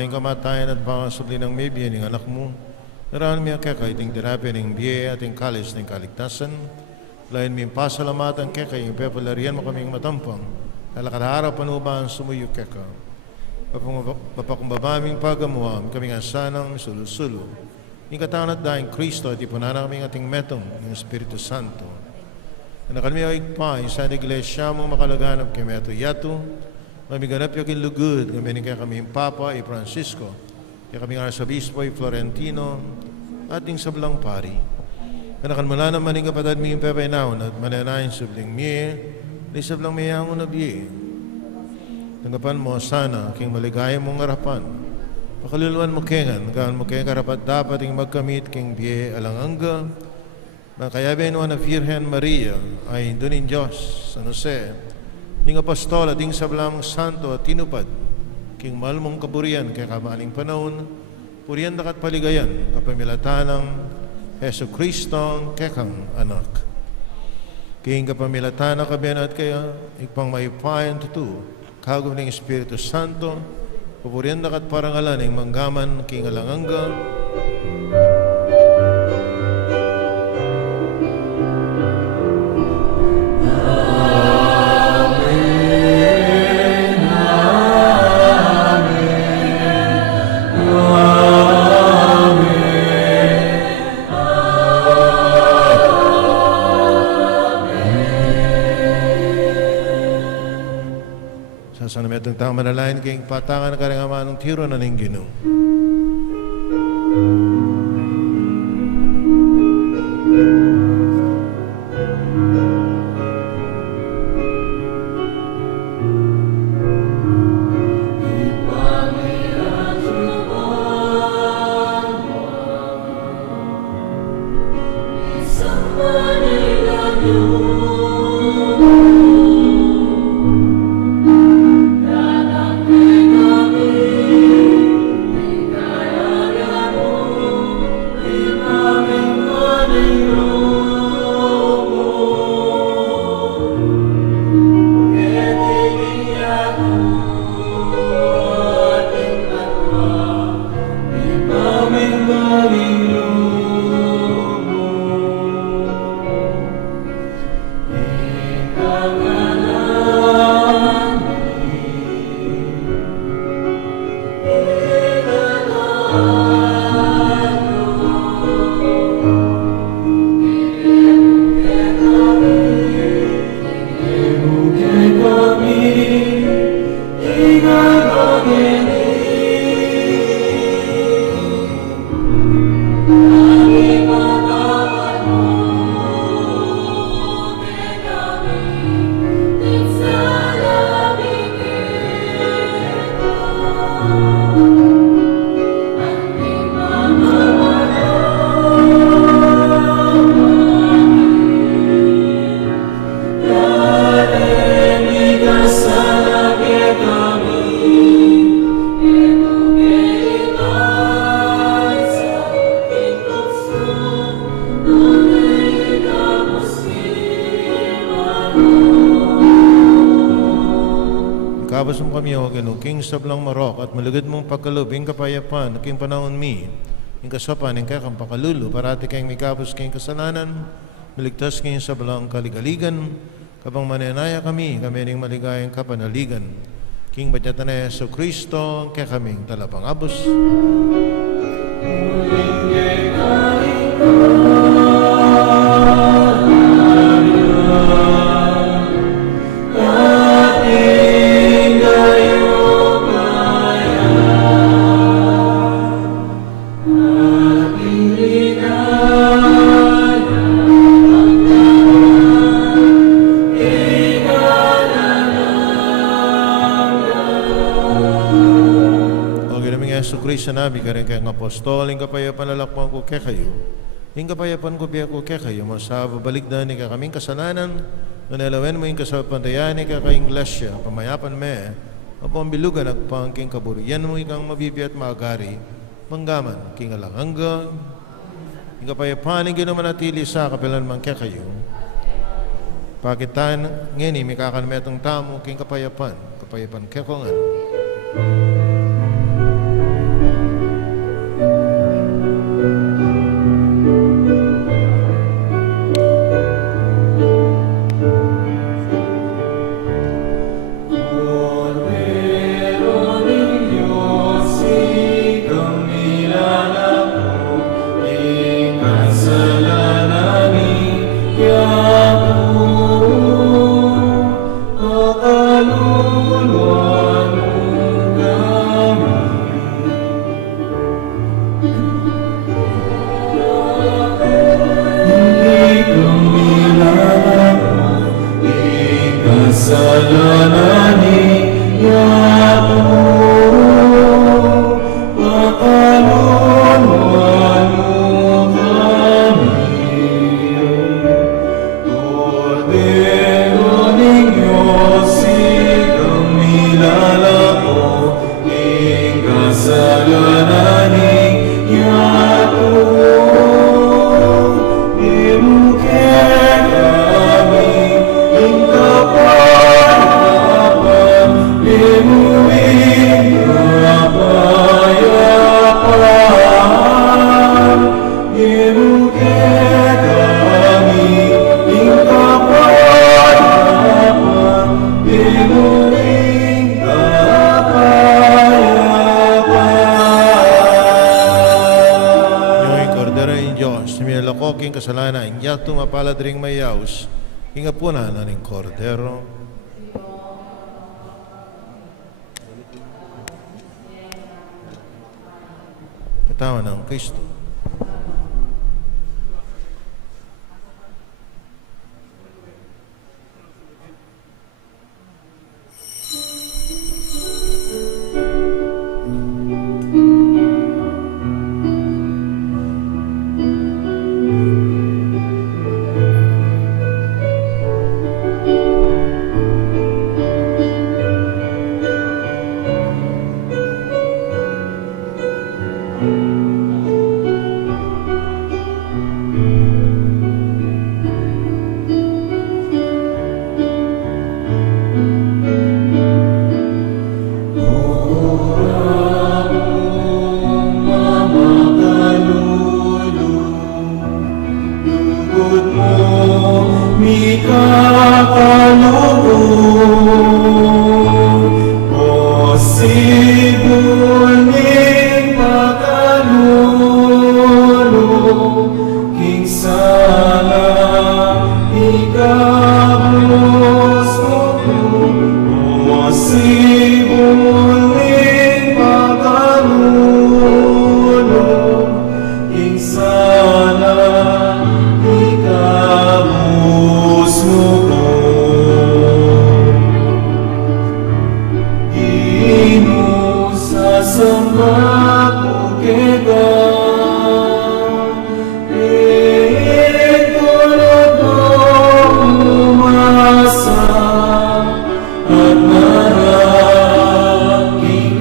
Kamatayan at pangasubli ng may biyan ng anak mo. Naraan miya kaya iting terapi ng biye ating kalis ng kaligtasan. Lain mi pasalamatan kaya yung pepalarian mo kaming matampang. Kalakaraharap panubahan sumuyo kaya. Papakumbabaming pagamuam kaming asanang sulusulo. Yung katawan at dahil Kristo at ipunan kaming ating metong ng Espiritu Santo. Anakan miya ikpay sa iglesia mo makalaganap kay meto yato. Kami ganap yung lugod, kami kaya kami yung Papa, y Francisco, kaya kami nga sa Bispo, y Florentino, ating sablang pari. Kanakan mula naman yung kapatid mi yung Pepe Naon, at mananayin sabling miye, di sablang miya mo na biye. Tanggapan mo sana, king maligaya mong harapan. Pakaluluan mo kengan, gaan mo kaya karapat dapat yung magkamit king biye alanganga. Makayabe no na Virgen Maria, ay dunin Diyos, San Jose, ning apostol at ing sablang santo at tinupad, king malmong kaburian kay kamaling panahon, purian dakat paligayan, kapamilatanang Heso Kristo kekang anak. King kapamilatana kabiyan at kaya, ikpang maipayan tutu, kagom ng Espiritu Santo, pupurian dakat parangalan ng manggaman king alanganga, sana may itong tama na lain kayong patangan na karingaman ng tiro na ning Ginoo. Kabas mo kami o kinuking sablang marok at malugod mong pagkalubing kapayapan, aking panahon mi, yung kasapan, yung kakang pakalulo, parati kayong may kapos kayong kasalanan, maligtas kayong sablang kaligaligan, kapang mananaya kami ring maligayang kapanaligan. King Badyatan na Yeso Kristo, kaya kaming talapang abos. Kristo nabi karen kayong apostol, yung kapayapan lalakpan ko kaya kayo. Yung kapayapan ko biya ko kaya kayo, masababalik na ni kaming kasalanan, nanalawen mo yung kasapantayan ni kayong iglesia, pamayapan me, apong bilugan agpangking kaburiyan mo ikang mabibiyat maagari, manggaman, king alangangga, yung kapayapan yung ginamanatili sa kapilan man kaya kayo. Pakitan ngini, may kakanmetong tamo, king kapayapan kaya ko nga. Kasalanan, inya tumapalad ring mayaws, hingapuna na ning kordero. Katawan ng Kristo. muling pagkalulong, ing sana ikabus mo ko. Inusasamba ko kita, tulad mo umasa at maraming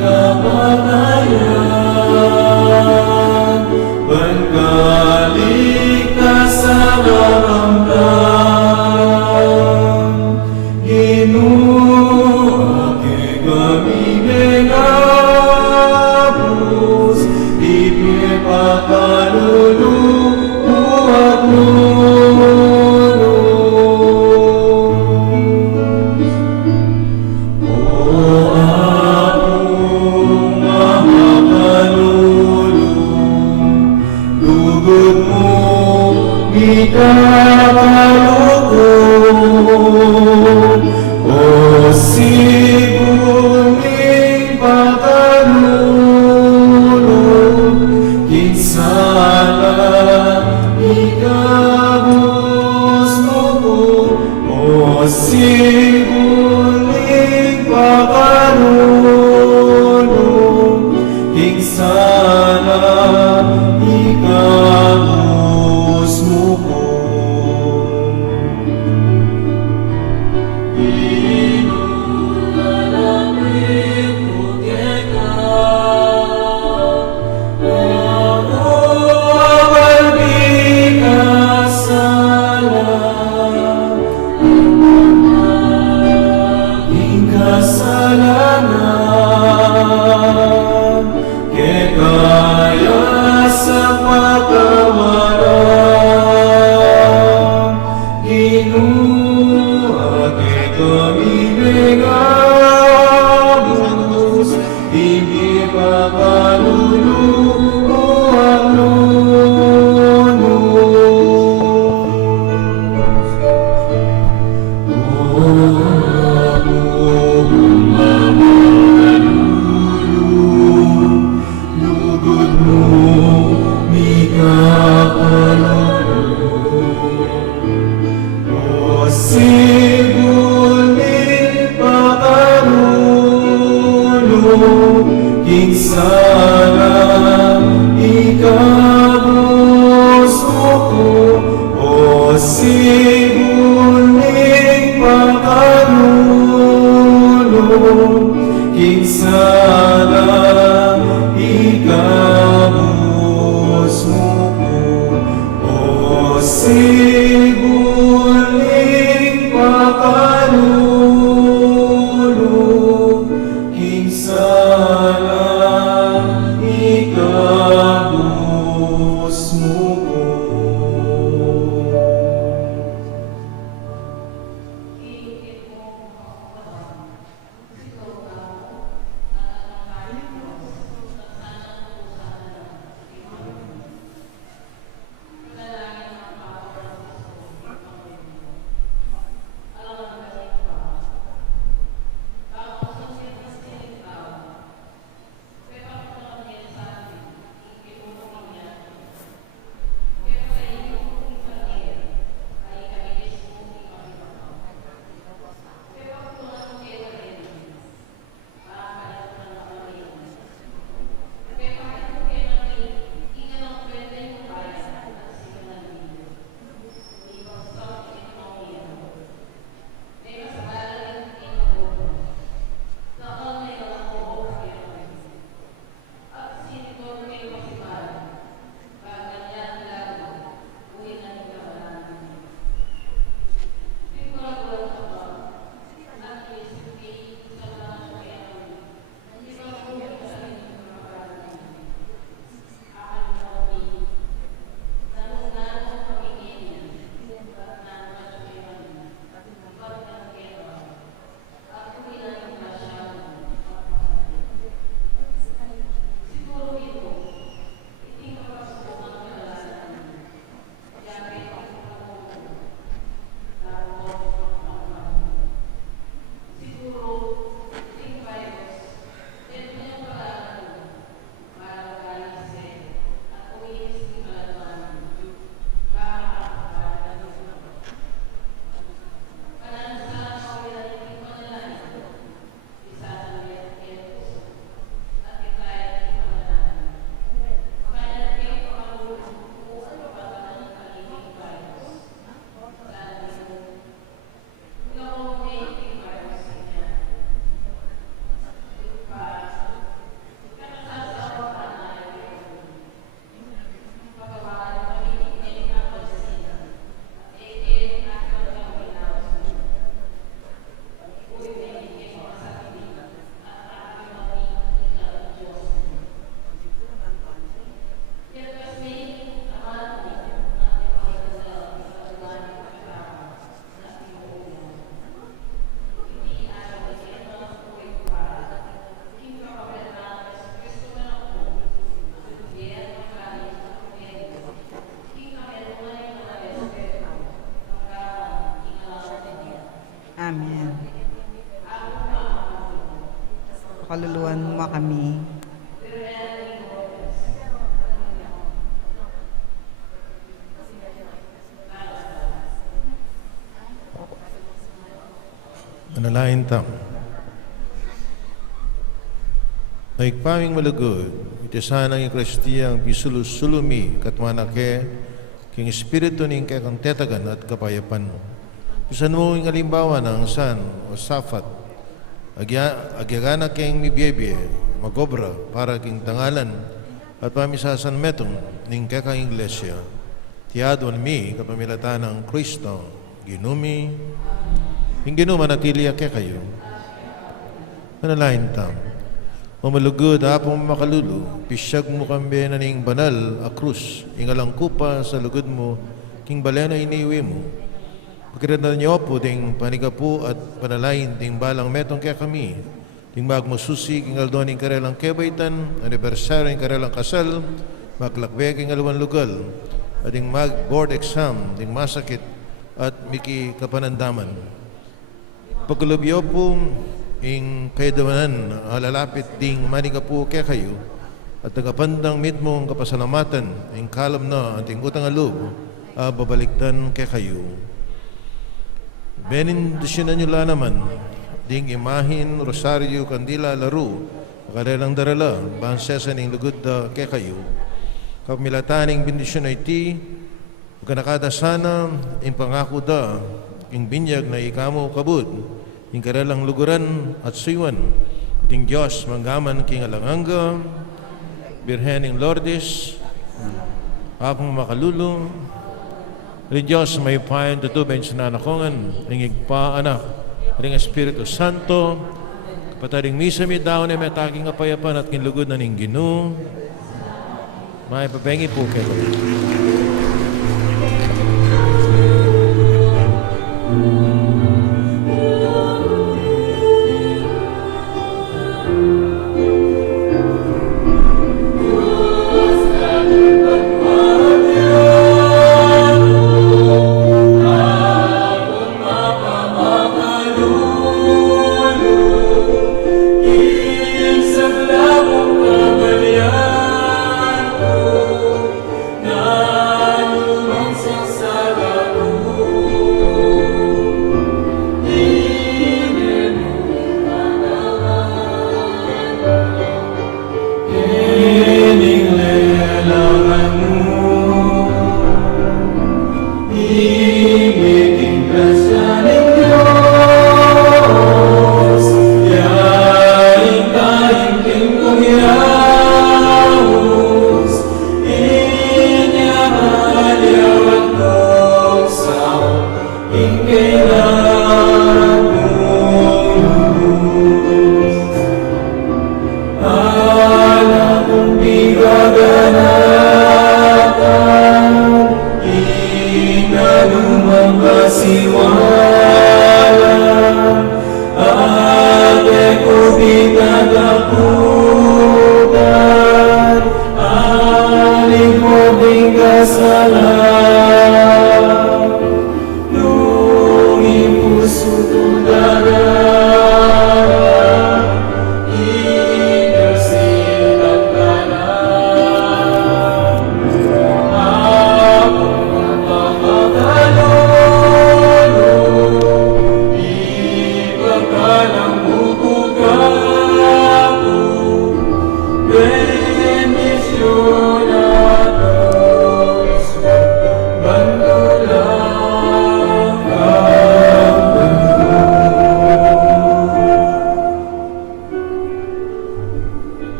kamatayan, pagkaligtas sa ramdam. Ginoo, kami negabus, ipinapakaluluwag mo. O akong makakalulong, lugod mo ikakalugod. O sibuling pagkalulong, kinsala ikabus mo ko. O sibuling pagkalulong, kinsala ikabus mo ko. Inulalapit ko kita, awal-awal kasala, aking kasalanan, kaya sa patawaran. Ginoo, kami negabus, ipinapakaluluwag mo. O akong mamahalulong, lugod mo ikakalulong. O sibuling pagkalulong, kinsala ikabus mo ko. O sibuling pagkalulong, kinsala ikabus mo ko. O sibuling pagkalulong, kinsala ikabus mo ko. kaluluwan mo kami. Manalangin ta. Naigpaming malugod, iti sanang Kristiyang bisulusulumi katmanake, king Espiritu ning kang tetagan at kapayapan. Pisan mo yung alimbawa ng san o safat, agyagana keng mibyebye, magobra para king tangalan at pamisasan metong ning kang iglesia. Tiadwan mi kapamilatan ng Kristo, ginumi, hingin manatili ake kayo. Manalahin tam. Mamalugod apong makalulu, pisyag mo kambe na ning banal a krus, ingalang kupa sa lugod mo, king balena iniwi mo. Pagkiradan niyo po ding panigapu at panalain ding balang metong kaya kami, ding magmususi king aldon ning karelang kebaitan, anibersaryo ning karelang kasal, maglakbe king aluan lugal, at ding mag-board exam, ding masakit, at miki kapanandaman. Pagkulubyo po, ing kayadawanan alalapit ding manigapu kaya kayo at tagapandang mitmong kapasalamatan ing kalam na ating utang alub babaliktan kaya kayo. Benindisyonan nyo la naman ding imahin, rosaryo, kandila, laro makadalang darala bansesan ing lugod kaya kayo. Kapamilataning bendisyon na iti kanakada sana ing pangako da ing binyag na ikamo kabud ing karalang luguran at siwan, ting Diyos manggaman king alanganga, Birhen ing Lourdes, apong makalulu, rin Diyos may payan tutuben sa nanakongan, ring igpa anak, ring Espiritu Santo, kapataring misa mi daw na may taking kapayapan at kinlugod na ning Ginoo, may papengi po kayo.